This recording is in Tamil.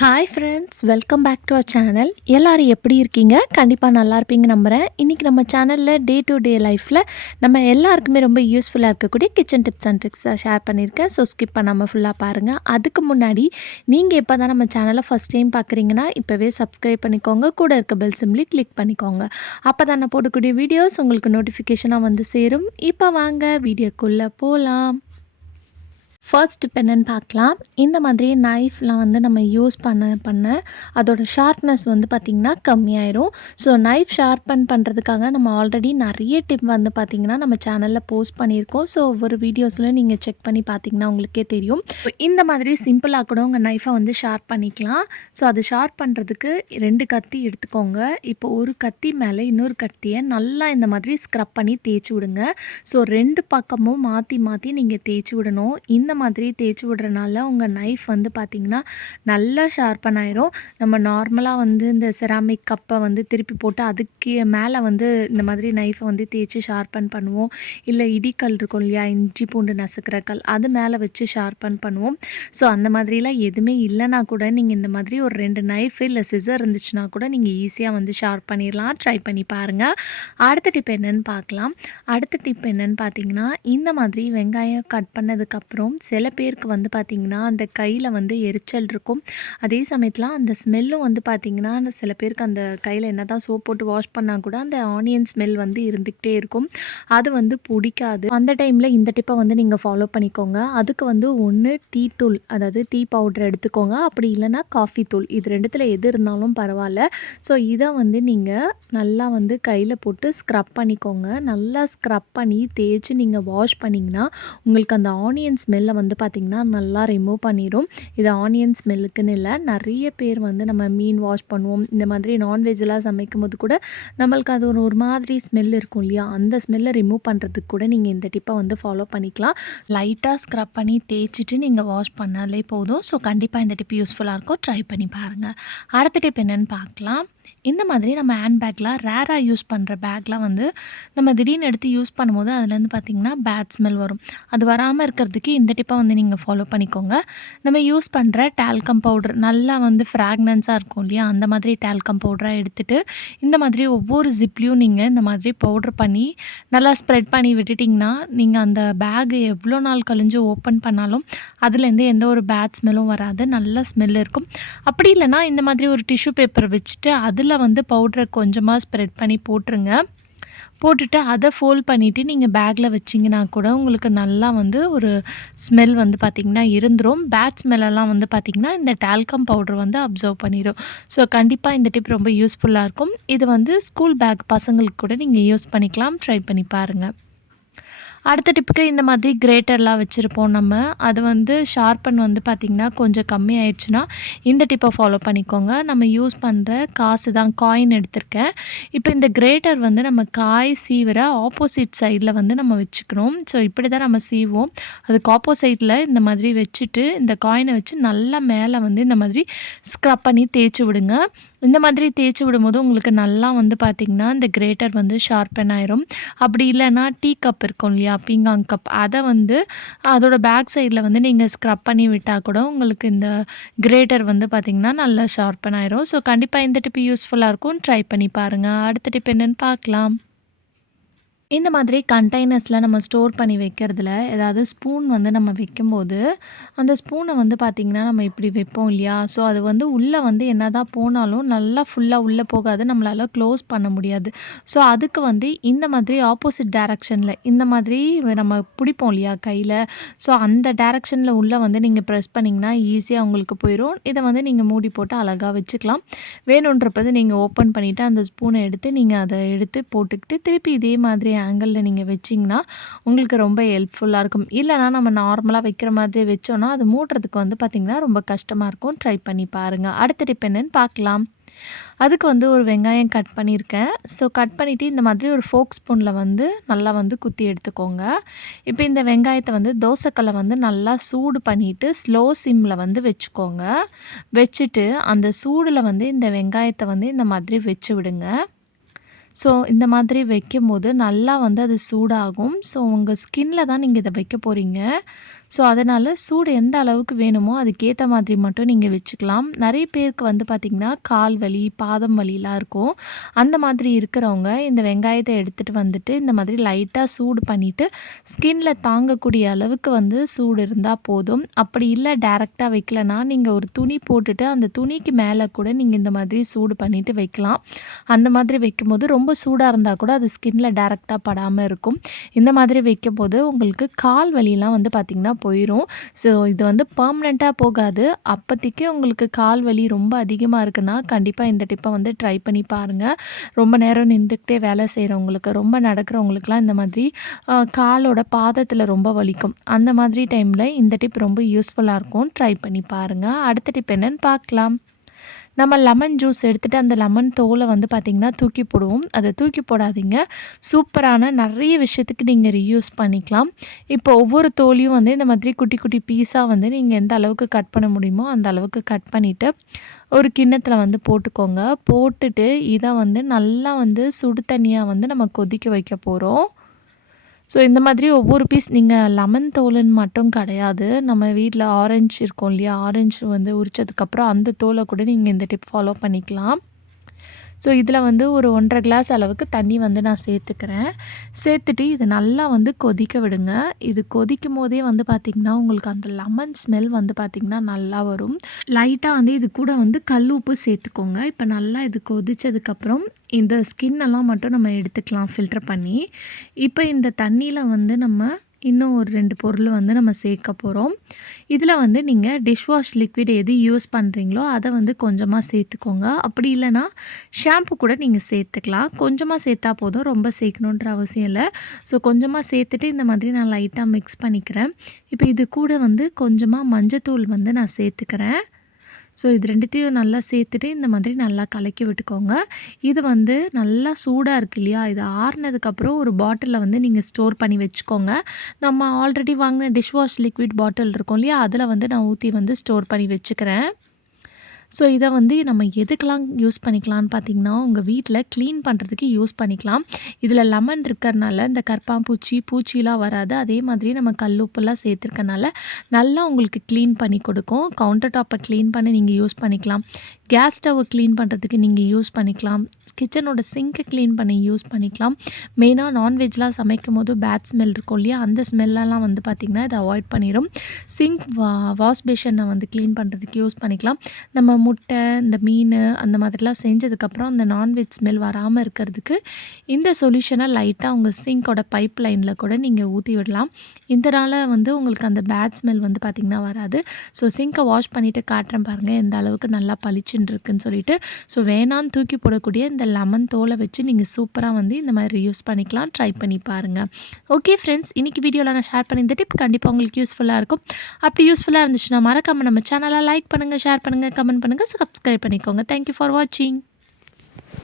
Hi friends, welcome back to our channel. எல்லாரும் எப்படி இருக்கீங்க? கண்டிப்பாக நல்லா இருப்பீங்க நம்புகிறேன். இன்றைக்கி நம்ம சேனலில் டே டு டே லைஃப்பில் நம்ம எல்லாருக்குமே ரொம்ப யூஸ்ஃபுல்லாக இருக்கக்கூடிய கிச்சன் டிப்ஸ் அண்ட் ட்ரிக்ஸை ஷேர் பண்ணியிருக்கேன். ஸோ ஸ்கிப் பண்ணாமல் ஃபுல்லாக பாருங்கள். அதுக்கு முன்னாடி நீங்கள் இப்போ தான் நம்ம சேனலை ஃபஸ்ட் டைம் பார்க்குறீங்கன்னா இப்போவே சப்ஸ்கிரைப் பண்ணிக்கோங்க. கூட இருக்க பெல் சிம்லி கிளிக் பண்ணிக்கோங்க. அப்போ தான் நான் போடக்கூடிய வீடியோஸ் உங்களுக்கு நோட்டிஃபிகேஷனாக வந்து சேரும். இப்போ வாங்க வீடியோக்குள்ளே போகலாம். ஃபர்ஸ்ட் இப்போ என்னென்னு பார்க்கலாம். இந்த மாதிரி நைஃப்லாம் வந்து நம்ம யூஸ் பண்ண அதோட ஷார்ப்னஸ் வந்து பார்த்திங்கன்னா கம்மியாயிரும். ஸோ நைஃப் ஷார்பன் பண்ணுறதுக்காக நம்ம ஆல்ரெடி நிறைய டிப் வந்து பார்த்திங்கன்னா நம்ம சேனலில் போஸ்ட் பண்ணியிருக்கோம். ஸோ ஒவ்வொரு வீடியோஸில் நீங்கள் செக் பண்ணி பார்த்திங்கன்னா உங்களுக்கே தெரியும். இந்த மாதிரி சிம்பிளாக கூட உங்கள் நைஃபை வந்து ஷார்ப் பண்ணிக்கலாம். ஸோ அது ஷார்ப் பண்ணுறதுக்கு 2 கத்தி எடுத்துக்கோங்க. இப்போ ஒரு கத்தி மேலே இன்னொரு கத்தியை நல்லா இந்த மாதிரி ஸ்க்ரப் பண்ணி தேய்ச்சி விடுங்க. ஸோ 2 பக்கமும் மாற்றி மாற்றி நீங்கள் தேய்ச்சி விடணும். இந்த மாதிரி தேய்ச்சி விடுறனால உங்கள் நைஃப் வந்து பார்த்திங்கன்னா நல்லா ஷார்ப்பன் ஆயிரும். நம்ம நார்மலாக வந்து இந்த செராமிக் கப்பை வந்து திருப்பி போட்டு அதுக்கு மேலே வந்து இந்த மாதிரி நைஃபை வந்து தேய்ச்சி ஷார்ப்பன் பண்ணுவோம். இல்லை இடிக்கல் இருக்கும் இல்லையா, இஞ்சி பூண்டு நசுக்கிற கல், அது மேலே வச்சு ஷார்ப்பன் பண்ணுவோம். ஸோ அந்த மாதிரிலாம் எதுவுமே இல்லைனா கூட நீங்கள் இந்த மாதிரி ஒரு 2 நைஃபு இல்லை சிசர் இருந்துச்சுன்னா கூட நீங்கள் ஈஸியாக வந்து ஷார்ப் பண்ணிடலாம். ட்ரை பண்ணி பாருங்கள். அடுத்த டிப் என்னென்னு பார்க்கலாம். அடுத்த டிப் என்னென்னு பார்த்தீங்கன்னா, இந்த மாதிரி வெங்காயம் கட் பண்ணதுக்கப்புறம் சில பேருக்கு வந்து பார்த்திங்கன்னா அந்த கையில் வந்து எரிச்சல் இருக்கும். அதே சமயத்தில் அந்த ஸ்மெல்லும் வந்து பார்த்திங்கன்னா சில பேருக்கு அந்த கையில் என்ன தான் சோப் போட்டு வாஷ் பண்ணால் கூட அந்த ஆனியன் ஸ்மெல் வந்து இருந்துக்கிட்டே இருக்கும். அது வந்து பிடிக்காது. அந்த டைமில் இந்த டிப்பை வந்து நீங்கள் ஃபாலோ பண்ணிக்கோங்க. அதுக்கு வந்து ஒன்று டீ தூள், அதாவது டீ பவுடர் எடுத்துக்கோங்க. அப்படி இல்லைனா காஃபி தூள், இது 2த்தில் எது இருந்தாலும் பரவாயில்ல. ஸோ இதை வந்து நீங்கள் நல்லா வந்து கையில் போட்டு ஸ்க்ரப் பண்ணிக்கோங்க. நல்லா ஸ்க்ரப் பண்ணி தேய்ச்சி நீங்கள் வாஷ் பண்ணிங்கன்னா உங்களுக்கு அந்த ஆனியன் ஸ்மெல்லை வந்து பார்த்திங்கன்னா நல்லா ரிமூவ் பண்ணிடும். இது ஆனியன் ஸ்மெல்லுக்குன்னு இல்லை, நிறைய பேர் வந்து நம்ம மீன் வாஷ் பண்ணுவோம், இந்த மாதிரி நான்வெஜ்லாம் சமைக்கும் போது கூட நம்மளுக்கு அது ஒரு மாதிரி ஸ்மெல் இருக்கும் இல்லையா, அந்த ஸ்மெல்லை ரிமூவ் பண்ணுறதுக்கு கூட நீங்கள் இந்த டிப்பை வந்து ஃபாலோ பண்ணிக்கலாம். லைட்டாக ஸ்க்ரப் பண்ணி தேய்ச்சிட்டு நீங்கள் வாஷ் பண்ணாலே போதும். ஸோ கண்டிப்பாக இந்த டிப் யூஸ்ஃபுல்லாக இருக்கும். ட்ரை பண்ணி பாருங்கள். அடுத்த டிப் என்னென்னு பார்க்கலாம். இந்த மாதிரி நம்ம ஹேண்ட் பேக்லாம் ரேராக யூஸ் பண்ணுற பேக்லாம் வந்து நம்ம திடீர்னு எடுத்து யூஸ் பண்ணும்போது அதுலேருந்து பார்த்திங்கன்னா பேட் ஸ்மெல் வரும். அது வராமல் இருக்கிறதுக்கு இந்த டிப்பை வந்து நீங்கள் ஃபாலோ பண்ணிக்கோங்க. நம்ம யூஸ் பண்ணுற டால்கம் பவுடர் நல்லா வந்து ஃப்ராக்னன்ஸாக இருக்கும் இல்லையா, அந்த மாதிரி டால்கம் பவுடராக எடுத்துகிட்டு இந்த மாதிரி ஒவ்வொரு ஜிப்லேயும் நீங்கள் இந்த மாதிரி பவுட்ரு பண்ணி நல்லா ஸ்ப்ரெட் பண்ணி விட்டுட்டிங்கன்னா நீங்கள் அந்த பேகு எவ்வளோ நாள் கழிஞ்சு ஓப்பன் பண்ணாலும் அதுலேருந்து எந்த ஒரு பேட் ஸ்மெல்லும் வராது, நல்ல ஸ்மெல் இருக்கும். அப்படி இல்லைனா இந்த மாதிரி ஒரு டிஷ்யூ பேப்பர் வச்சுட்டு அதில் வந்து பவுடரை கொஞ்சமாக ஸ்ப்ரெட் பண்ணி போட்டுட்டு அதை ஃபோல்ட் பண்ணிவிட்டு நீங்கள் பேக்கில் வச்சிங்கன்னா கூட உங்களுக்கு நல்லா வந்து ஒரு ஸ்மெல் வந்து பார்த்திங்கன்னா இருந்துரும். பேட் ஸ்மெல்லெல்லாம் வந்து பார்த்திங்கன்னா இந்த டால்கம் பவுடர் வந்து அப்சர்வ் பண்ணிடும். ஸோ கண்டிப்பாக இந்த டிப் ரொம்ப யூஸ்ஃபுல்லாக இருக்கும். இது வந்து ஸ்கூல் பேக் பசங்களுக்கு கூட நீங்கள் யூஸ் பண்ணிக்கலாம். ட்ரை பண்ணி பாருங்கள். அடுத்த டிப்புக்கு இந்த மாதிரி கிரேட்டர்லாம் வச்சுருப்போம் நம்ம, அது வந்து ஷார்ப்பன் வந்து பார்த்திங்கன்னா கொஞ்சம் கம்மி ஆயிடுச்சுன்னா இந்த டிப்பை ஃபாலோ பண்ணிக்கோங்க. நம்ம யூஸ் பண்ணுற காசு தான், காயின் எடுத்திருக்கேன். இப்போ இந்த கிரேட்டர் வந்து நம்ம காய் சீவுற ஆப்போசிட் சைடில் வந்து நம்ம வச்சுக்கணும். ஸோ இப்படி தான் நம்ம சீவோம். அதுக்கு ஆப்போசைட்டில் இந்த மாதிரி வச்சுட்டு இந்த காயினை வச்சு நல்லா மேலே வந்து இந்த மாதிரி ஸ்க்ரப் பண்ணி தேய்ச்சி விடுங்க. இந்த மாதிரி தேய்ச்சி விடும்போது உங்களுக்கு நல்லா வந்து பார்த்திங்கன்னா இந்த கிரேட்டர் வந்து ஷார்ப்பன் ஆயிரும். அப்படி இல்லைன்னா டீ கப் இருக்கும் இல்லையா, பீங்காங் கப், அதை வந்து அதோட பேக் சைடில் வந்து நீங்கள் ஸ்க்ரப் பண்ணி விட்டால் கூட உங்களுக்கு இந்த கிரேட்டர் வந்து பார்த்திங்கன்னா நல்லா ஷார்ப்பன் ஆயிரும். ஸோ கண்டிப்பாக இந்த டிப் யூஸ்ஃபுல்லாக இருக்கும். ட்ரை பண்ணி பாருங்கள். அடுத்த டிப் என்னென்னு பார்க்கலாம். இந்த மாதிரி கண்டெய்னர்ஸில் நம்ம ஸ்டோர் பண்ணி வைக்கிறதுல ஏதாவது ஸ்பூன் வந்து நம்ம வைக்கும்போது அந்த ஸ்பூனை வந்து பார்த்திங்கன்னா நம்ம இப்படி வைப்போம் இல்லையா, ஸோ அது வந்து உள்ளே வந்து என்ன தான் போனாலும் நல்லா ஃபுல்லாக உள்ளே போகாது, நம்மளால் க்ளோஸ் பண்ண முடியாது. ஸோ அதுக்கு வந்து இந்த மாதிரி ஆப்போசிட் டைரக்ஷனில் இந்த மாதிரி நம்ம பிடிப்போம் இல்லையா கையில், ஸோ அந்த டைரக்ஷனில் உள்ளே வந்து நீங்கள் ப்ரெஸ் பண்ணிங்கன்னா ஈஸியாக உங்களுக்கு போயிடும். இதை வந்து நீங்கள் மூடி போட்டு அழகாக வச்சுக்கலாம். வேணுன்றப்பது நீங்கள் ஓப்பன் பண்ணிவிட்டு அந்த ஸ்பூனை எடுத்து நீங்கள் அதை எடுத்து போட்டுக்கிட்டு திருப்பி இதே மாதிரி ஆங்கிளில் நீங்கள் வச்சிங்கன்னா உங்களுக்கு ரொம்ப ஹெல்ப்ஃபுல்லாக இருக்கும். இல்லைனா நம்ம நார்மலாக வைக்கிற மாதிரி வச்சோன்னா அது மூடுறதுக்கு வந்து பார்த்திங்கன்னா ரொம்ப கஷ்டமாக இருக்கும். ட்ரை பண்ணி பாருங்கள். அடுத்த டிப் என்னன்னு பார்க்கலாம். அதுக்கு வந்து ஒரு வெங்காயம் கட் பண்ணியிருக்கேன். ஸோ கட் பண்ணிவிட்டு இந்த மாதிரி ஒரு ஃபோக் ஸ்பூனில் வந்து நல்லா வந்து குத்தி எடுத்துக்கோங்க. இப்போ இந்த வெங்காயத்தை வந்து தோசைக்கல்லை வந்து நல்லா சூடு பண்ணிவிட்டு ஸ்லோ சிம்மில் வந்து வச்சுக்கோங்க. வச்சுட்டு அந்த சூடில் வந்து இந்த வெங்காயத்தை வந்து இந்த மாதிரி வச்சு விடுங்க. ஸோ இந்த மாதிரி வைக்கும்போது நல்லா வந்து அது சூடாகும். ஸோ உங்கள் ஸ்கின்ல தான் நீங்கள் இதை வைக்க போகிறீங்க. ஸோ அதனால் சூடு எந்த அளவுக்கு வேணுமோ அதுக்கேற்ற மாதிரி மட்டும் நீங்கள் வச்சுக்கலாம். நிறைய பேருக்கு வந்து பார்த்திங்கன்னா கால் வலி, பாதம் வலிலாம் இருக்கும். அந்த மாதிரி இருக்கிறவங்க இந்த வெங்காயத்தை எடுத்துகிட்டு வந்துட்டு இந்த மாதிரி லைட்டாக சூடு பண்ணிவிட்டு ஸ்கின்ல தாங்கக்கூடிய அளவுக்கு வந்து சூடு இருந்தால் போதும். அப்படி இல்லை டைரெக்டாக வைக்கலனா நீங்கள் ஒரு துணி போட்டுட்டு அந்த துணிக்கு மேலே கூட நீங்கள் இந்த மாதிரி சூடு பண்ணிவிட்டு வைக்கலாம். அந்த மாதிரி வைக்கும்போது ரொம்ப சூடாக இருந்தால் கூட அது ஸ்கின்ல டைரெக்டாக படாமல் இருக்கும். இந்த மாதிரி வைக்கும்போது உங்களுக்கு கால் வலிலாம் வந்து பார்த்திங்கன்னா போயிடும். ஸோ இது வந்து பெர்மனெண்ட்டாக போகாது. அப்போதைக்கு உங்களுக்கு கால் வலி ரொம்ப அதிகமாக இருக்குன்னா கண்டிப்பாக இந்த டிப்பை வந்து ட்ரை பண்ணி பாருங்கள். ரொம்ப நேரம் நின்றுக்கிட்டே வேலை செய்கிறவங்களுக்கு, ரொம்ப நடக்கிறவங்களுக்குலாம் இந்த மாதிரி காலோட பாதத்தில் ரொம்ப வலிக்கும். அந்த மாதிரி டைமில் இந்த டிப் ரொம்ப யூஸ்ஃபுல்லாக இருக்கும். ட்ரை பண்ணி பாருங்கள். அடுத்த டிப் என்னன்னு பார்க்கலாம். நம்ம லெமன் ஜூஸ் எடுத்துகிட்டு அந்த லெமன் தோலை வந்து பார்த்திங்கன்னா தூக்கி போடுவோம். அதை தூக்கி போடாதீங்க. சூப்பரான நிறைய விஷயத்துக்கு நீங்கள் ரீயூஸ் பண்ணிக்கலாம். இப்போ ஒவ்வொரு தோலையும் வந்து இந்த மாதிரி குட்டி குட்டி பீஸாக வந்து நீங்கள் எந்த அளவுக்கு கட் பண்ண முடியுமோ அந்த அளவுக்கு கட் பண்ணிவிட்டு ஒரு கிண்ணத்தில் வந்து போட்டுக்கோங்க. போட்டுட்டு இதை வந்து நல்லா வந்து சுடு தண்ணியாக வந்து நம்ம கொதிக்க வைக்க போகிறோம். ஸோ இந்த மாதிரி ஒவ்வொரு பீஸ் நீங்கள் லெமன் தோலுன்னு மட்டும் கிடையாது. நம்ம வீட்டில் ஆரஞ்சு இருக்கும் இல்லையா, ஆரஞ்சு வந்து உரிச்சதுக்கப்புறம் அந்த தோலை கூட நீங்கள் இந்த டிப் ஃபாலோ பண்ணிக்கலாம். ஸோ இதில் வந்து ஒரு 1.5 கிளாஸ் அளவுக்கு தண்ணி வந்து நான் சேர்த்துக்கிறேன். சேர்த்துட்டு இது நல்லா வந்து கொதிக்க விடுங்க. இது கொதிக்கும் போதே வந்து பார்த்திங்கன்னா உங்களுக்கு அந்த லெமன் ஸ்மெல் வந்து பார்த்திங்கன்னா நல்லா வரும். லைட்டாக வந்து இது கூட வந்து கல் உப்பு சேர்த்துக்கோங்க. இப்போ நல்லா இது கொதித்ததுக்கப்புறம் இந்த ஸ்கின்னெல்லாம் மட்டும் நம்ம எடுத்துக்கலாம் ஃபில்டர் பண்ணி. இப்போ இந்த தண்ணியில் வந்து நம்ம இன்னும் ஒரு 2 பொருள் வந்து நம்ம சேர்க்க போகிறோம். இதில் வந்து நீங்கள் டிஷ்வாஷ் லிக்விட் எது யூஸ் பண்ணுறீங்களோ அதை வந்து கொஞ்சமாக சேர்த்துக்கோங்க. அப்படி இல்லைனா ஷாம்பு கூட நீங்கள் சேர்த்துக்கலாம். கொஞ்சமாக சேர்த்தா போதும், ரொம்ப சேர்க்கணுன்ற அவசியம் இல்லை. ஸோ கொஞ்சமாக சேர்த்துட்டு இந்த மாதிரி நான் லைட்டாக மிக்ஸ் பண்ணிக்கிறேன். இப்போ இது கூட வந்து கொஞ்சமாக மஞ்சத்தூள் வந்து நான் சேர்த்துக்கிறேன். ஸோ இது 2த்தையும் நல்லா சேர்த்துட்டு இந்த மாதிரி நல்லா கலக்கி விட்டுக்கோங்க. இது வந்து நல்லா சூடாக இருக்குது இல்லையா, இது ஆறுனதுக்கப்புறம் ஒரு பாட்டிலில் வந்து நீங்கள் ஸ்டோர் பண்ணி வச்சுக்கோங்க. நம்ம ஆல்ரெடி வாங்கின டிஷ்வாஷ் லிக்விட் பாட்டில் இருக்கும் இல்லையா, அதில் வந்து நான் ஊற்றி வந்து ஸ்டோர் பண்ணி வச்சுக்கிறேன். ஸோ இதை வந்து நம்ம எதுக்கெல்லாம் யூஸ் பண்ணிக்கலாம்னு பார்த்திங்கன்னா, உங்கள் வீட்டில் க்ளீன் பண்ணுறதுக்கு யூஸ் பண்ணிக்கலாம். இதில் லெமன் இருக்கிறனால இந்த கரப்பான்பூச்சி, பூச்சிலாம் வராது. அதே மாதிரி நம்ம கல் உப்புலாம் சேர்த்துருக்கனால நல்லா உங்களுக்கு க்ளீன் பண்ணி கொடுக்கும். கவுண்டர் டாப்பை க்ளீன் பண்ணி நீங்கள் யூஸ் பண்ணிக்கலாம். கேஸ் ஸ்டவ்வை க்ளீன் பண்ணுறதுக்கு நீங்கள் யூஸ் பண்ணிக்கலாம். கிச்சனோட சிங்கை க்ளீன் பண்ணி யூஸ் பண்ணிக்கலாம். மெயினாக நான்வெஜ்லாம் சமைக்கும் போது பேட் ஸ்மெல் இருக்கும் இல்லையா, அந்த ஸ்மெல்லெல்லாம் வந்து பார்த்திங்கன்னா இதை அவாய்ட் பண்ணிடும். சிங்க் வாஷ் பேஷனை வந்து க்ளீன் பண்ணுறதுக்கு யூஸ் பண்ணிக்கலாம். நம்ம முட்டை, இந்த மீன் அந்த மாதிரிலாம் செஞ்சதுக்கப்புறம் அந்த நான்வெஜ் ஸ்மெல் வராமல் இருக்கிறதுக்கு இந்த சொல்யூஷனை லைட்டாக உங்கள் சிங்கோட பைப் லைனில் கூட நீங்கள் ஊற்றி விடலாம். இதனால் வந்து உங்களுக்கு அந்த பேட் ஸ்மெல் வந்து பார்த்திங்கன்னா வராது. ஸோ சிங்கை வாஷ் பண்ணிவிட்டு காட்டுறேன் பாருங்கள் எந்த அளவுக்கு நல்லா பளிச்சுன்னு இருக்குன்னு சொல்லிட்டு. ஸோ வேணான்னு தூக்கி போடக்கூடிய இந்த லெமன் தோலை வச்சு நீங்கள் சூப்பராக வந்து இந்த மாதிரி யூஸ் பண்ணிக்கலாம். ட்ரை பண்ணி பாருங்கள். ஓகே ஃப்ரெண்ட்ஸ், இன்றைக்கி வீடியோவில் நான் ஷேர் பண்ணி இந்த டிப் கண்டிப்பாக உங்களுக்கு யூஸ்ஃபுல்லாக இருக்கும். அப்படி யூஸ்ஃபுல்லாக இருந்துச்சுன்னா மறக்காமல் நம்ம சேனலை லைக் பண்ணுங்கள், ஷேர் பண்ணுங்கள், கமெண்ட் பண்ணுங்கள், சப்ஸ்கிரைப் பண்ணிக்கோங்க. தேங்க்யூ ஃபார் வாட்சிங்.